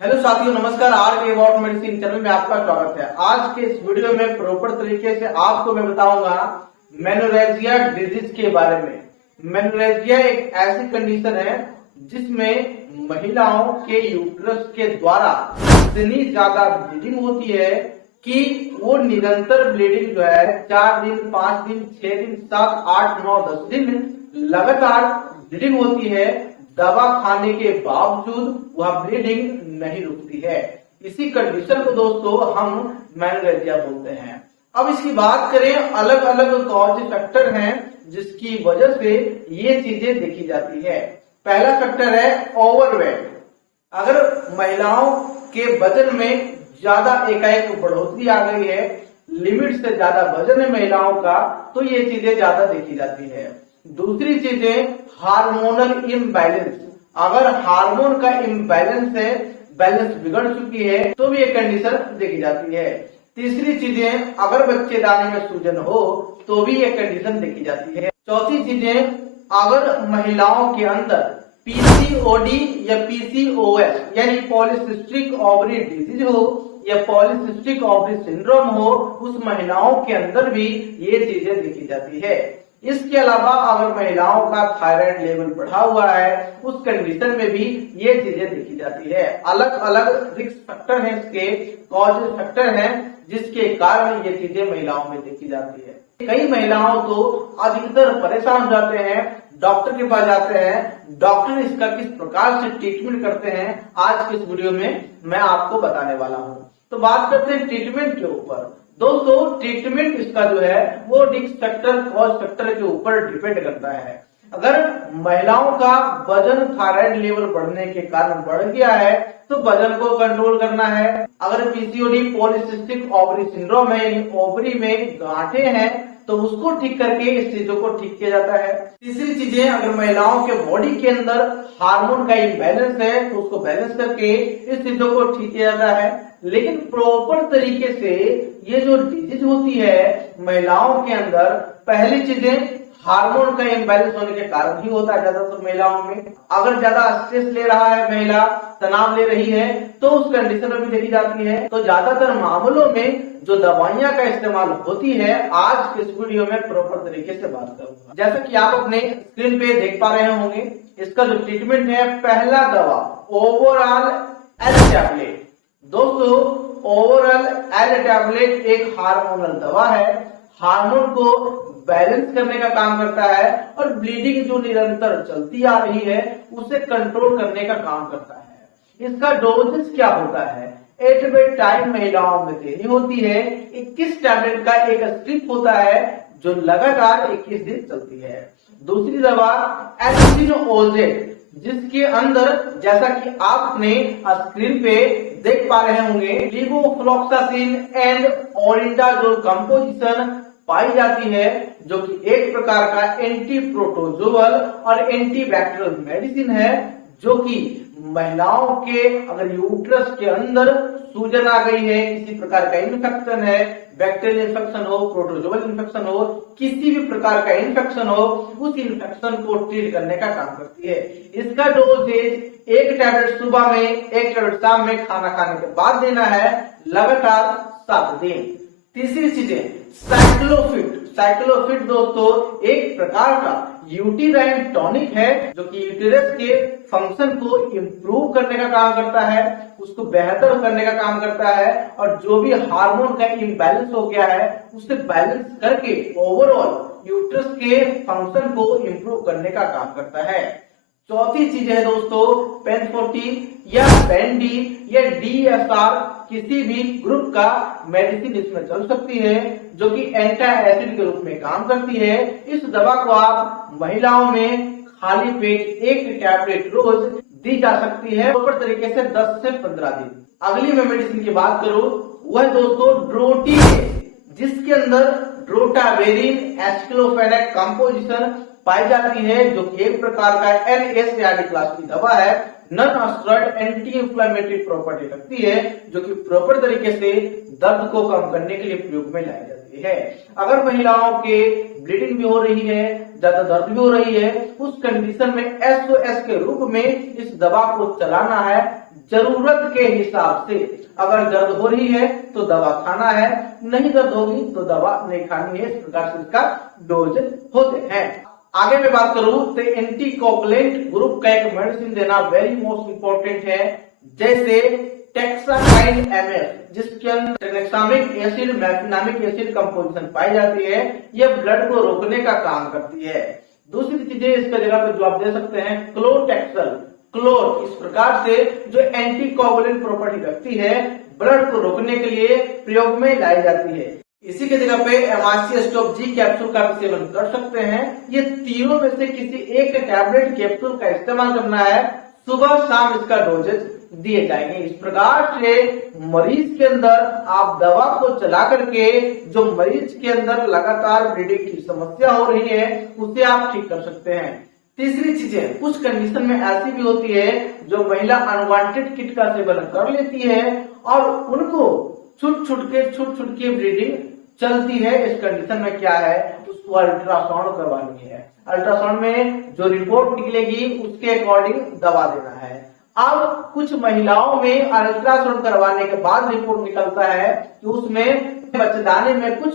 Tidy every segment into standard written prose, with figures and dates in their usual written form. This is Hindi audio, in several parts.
हेलो साथियों, नमस्कार। आर के अबाउट मेडिसिन चैनल में आपका स्वागत है। आज के इस वीडियो में प्रॉपर तरीके से आपको मैं बताऊंगा मेनोरेजिया डिजीज के बारे में। मेनोरेजिया एक ऐसी कंडीशन है जिसमें महिलाओं के यूट्रस के द्वारा इतनी ज्यादा ब्लीडिंग होती है कि वो निरंतर ब्लीडिंग जो है 4 दिन, 5 दिन, 6 दिन, 7, 8, 9, 10 दिन लगातार ब्लीडिंग होती है। दवा खाने के बावजूद वह ब्लीडिंग नहीं रुकती है। इसी कंडीशन को दोस्तों हम मेनोरेजिया बोलते हैं। अब इसकी बात करें, अलग अलग कॉज फैक्टर हैं जिसकी वजह से ये चीजें देखी जाती है। पहला फैक्टर है ओवरवेट। अगर महिलाओं के वजन में ज्यादा एकाएक बढ़ोतरी आ गई है, लिमिट से ज्यादा वजन है महिलाओं का, तो ये चीजें ज्यादा देखी जाती है। दूसरी चीजें हार्मोनल इम्बैलेंस। अगर हार्मोन का इम्बैलेंस है, बैलेंस बिगड़ चुकी है, तो भी ये कंडीशन देखी जाती है। तीसरी चीजें अगर बच्चेदानी में सूजन हो तो भी ये कंडीशन देखी जाती है। चौथी चीजें अगर महिलाओं के अंदर पीसीओडी या पीसीओएस यानी पॉलीसिस्टिक ओवरी डिजीज हो या पॉलीसिस्टिक ओवरी सिंड्रोम हो, उस महिलाओं के अंदर भी ये चीजें देखी जाती है। इसके अलावा अगर महिलाओं का थायराइड लेवल बढ़ा हुआ है, उस कंडीशन में भी ये चीजें देखी जाती है। अलग अलग रिस्क फैक्टर हैं, इसके कॉज फैक्टर हैं जिसके कारण ये चीजें महिलाओं में देखी जाती है। कई महिलाओं तो अधिकतर परेशान हो जाते हैं, डॉक्टर के पास जाते हैं। डॉक्टर इसका किस प्रकार से ट्रीटमेंट करते हैं, आज के इस वीडियो में मैं आपको बताने वाला हूँ। तो बात करते हैं ट्रीटमेंट के ऊपर। दोस्तों, ट्रीटमेंट इसका जो है वो रिस्क फैक्टर, कॉज फैक्टर के ऊपर डिपेंड करता है। अगर महिलाओं का वजन थायराइड लेवल बढ़ने के कारण बढ़ गया है तो वजन को कंट्रोल करना है। अगर पीसीओडी पॉलीसिस्टिक ओवरी सिंड्रोम है यानी ओवरी में गांठें हैं तो उसको ठीक करके इस चीजों को ठीक किया जाता है। तीसरी चीजें, अगर महिलाओं के बॉडी के अंदर हार्मोन का इम्बैलेंस है तो उसको बैलेंस करके इस चीजों को ठीक किया जाता है। लेकिन प्रॉपर तरीके से ये जो डिजीज होती है महिलाओं के अंदर, पहली चीजें हार्मोन का इम्बैलेंस होने के कारण ही होता है ज्यादातर महिलाओं में। अगर ज्यादा स्ट्रेस ले रहा है महिला, तनाव ले रही है, तो उस कंडीशन में भी देखी जाती है। तो ज्यादातर मामलों में जो दवाइयां का इस्तेमाल होती है, आज के इस वीडियो में प्रॉपर तरीके से बात करूंगा। जैसा कि आप अपने स्क्रीन पे देख पा रहे होंगे, इसका जो ट्रीटमेंट है, पहला दवा ओवरऑल एल टैबलेट। दोस्तों, ओवरऑल एल टैबलेट एक हार्मोनल दवा है। हार्मोन को बैलेंस करने का काम करता है और ब्लीडिंग जो निरंतर चलती आ रही है उसे कंट्रोल करने का काम करता है। इसका डोजेस क्या होता है? 8 बेड टाइम महिलाओं में देनी होती है। 21 टैबलेट का एक स्ट्रिप होता है जो लगातार 21 दिन चलती है। दूसरी दवा एल्सिनोजेब, जिसके अंदर जैसा कि आप अपने स्क्रीन पे देख पा रहे होंगे लिवोफ्लोक्सासिन एंड ओरिंडाजोल कंपोजिशन पाई जाती है, जो कि एक प्रकार का एंटी प्रोटोजोअल और एंटी बैक्टीरियल मेडिसिन है, जो कि महिलाओं के अगर यूट्रस के अंदर सूजन आ गई है, किसी प्रकार का इन्फेक्शन है, बैक्टीरियल इन्फेक्शन हो, प्रोटोजोअल इन्फेक्शन हो, किसी भी प्रकार का इन्फेक्शन हो, उस इन्फेक्शन को ट्रीट करने का काम करती है। इसका डोजेज 1 टैबलेट सुबह में, 1 टैबलेट शाम में खाना खाने के बाद देना है, लगातार 7 दिन। तीसरी चीजें साइक्लोफिट। साइक्लोफिट दोस्तों एक प्रकार का यूटेराइन टॉनिक है जो कि यूटेरस के फंक्शन को इम्प्रूव करने का काम करता है, उसको बेहतर करने का काम करता है, और जो भी हार्मोन का इम्बैलेंस हो गया है उसे बैलेंस करके ओवरऑल यूट्रस के फंक्शन को इम्प्रूव करने का काम करता है। चौथी चीज है दोस्तों पेन14 या पेन-डी या DSR, किसी भी ग्रुप का मेडिसिन इसमें चल सकती है, जो कि एंटी एसिड के रूप में काम करती है। इस दवा को आप महिलाओं में खाली पेट 1 टैबलेट रोज दी जा सकती है, प्रॉपर तरीके से 10 से 15 दिन। अगली मैं मेडिसिन की बात करूं, वह दोस्तों ड्रोटी है, जिसके अंदर ड्रोटावेरिन एस्क्लोफेनेक कंपोजिशन पाई जाती है, जो कि एक प्रकार का NSAID क्लास की दवा है। Non steroid anti inflammatory property रखती है, जो कि प्रॉपर तरीके से दर्द को कम करने के लिए प्रयोग में लाई जाती है। अगर महिलाओं के ब्लीडिंग भी हो रही है, ज्यादा दर्द भी हो रही है, उस कंडीशन में SOS के रूप में इस दवा को चलाना है जरूरत के हिसाब से। अगर दर्द हो रही है तो दवा खाना है, नहीं दर्द होगी तो दवा नहीं खानी है। इस प्रकार से इसका डोज होते हैं। आगे मैं बात करूं तो एंटीकोगुलेंट ग्रुप का एक मेडिसिन देना वेरी मोस्ट इंपॉर्टेंट है, जैसे टेक्साटाइल एमएफ, जिसके अंदर ट्रेनेक्सामिक एसिड मैफिनामिक एसिड कंपोजिशन पाई जाती है। यह ब्लड को रोकने का काम करती है। दूसरी चीजें इसका जगह पे जो आप दे सकते हैं क्लोटेक्सल, क्लोर। इस प्रकार से जो एंटीकोगुलेंट प्रॉपर्टी रखती है, ब्लड को रोकने के लिए प्रयोग में लाई जाती है। इसी के जगह पे एमासिस्टोप जी कैप्सूल का भी सेवन कर सकते हैं। ये तीनों में से किसी एक टैबलेट कैप्सूल का इस्तेमाल करना है। सुबह शाम इसका डोजेज दिए जाएंगे। इस प्रकार से मरीज के अंदर आप दवा को चला करके जो मरीज के अंदर लगातार ब्लीडिंग की समस्या हो रही है उसे आप ठीक कर सकते हैं। तीसरी चीजें, कुछ कंडीशन में ऐसी भी होती है जो महिला अनवांटेड किट का सेवन कर लेती है और उनको छुट छुट के ब्लीडिंग चलती है। इस कंडीशन में क्या है, उसको अल्ट्रासाउंड करवानी है। अल्ट्रासाउंड में जो रिपोर्ट निकलेगी उसके अकॉर्डिंग दवा देना है। अब कुछ महिलाओं में अल्ट्रासाउंड करवाने के बाद रिपोर्ट निकलता है कि उसमें बच्चेदानी में कुछ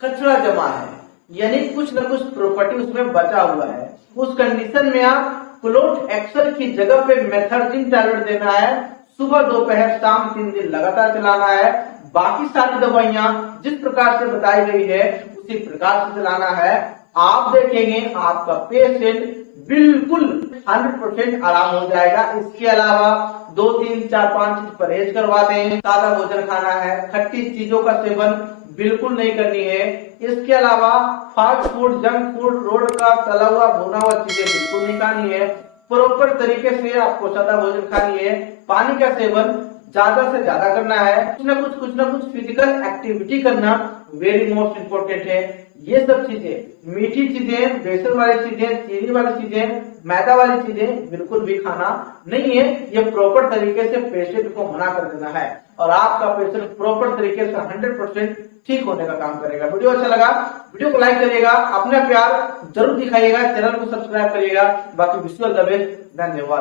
कचरा जमा है, यानी कुछ न कुछ प्रॉपर्टी उसमें बचा हुआ है। उस कंडीशन में आप क्लोटेक्सल की जगह पे मेथर्जिन टैबलेट देना है। सुबह दोपहर शाम 3 दिन लगातार चलाना है। बाकी सारी दवाइयां जिस प्रकार से बताई गई है उसी प्रकार से चलाना है। आप देखेंगे आपका पेशेंट बिल्कुल 100% आराम हो जाएगा। इसके अलावा 2, 3, 4, 5 चीज परहेज करवा दें। सादा भोजन खाना है, खट्टी चीजों का सेवन बिल्कुल नहीं करनी है। इसके अलावा fast food, junk food, road का तला हुआ भुना हुआ चीजें बिल्कुल नहीं खानी है। प्रॉपर तरीके से आपको सादा भोजन खानी है। पानी का सेवन ज्यादा से ज्यादा करना है। कुछ न कुछ फिजिकल एक्टिविटी करना वेरी मोस्ट इम्पोर्टेंट है। ये सब चीजें, मीठी चीजें, बेसन वाली चीजें, चीनी वाली चीजें, मैदा वाली चीजें बिल्कुल भी खाना नहीं है। ये प्रॉपर तरीके से पेशेंट को मना कर देना है और आपका पेशेंट प्रॉपर तरीके से 100% ठीक होने का काम करेगा। वीडियो अच्छा लगा, वीडियो को लाइक करिएगा, अपना प्यार जरूर दिखाइएगा, चैनल को सब्सक्राइब करिएगा। बाकी विजुअल द बेस्ट। धन्यवाद।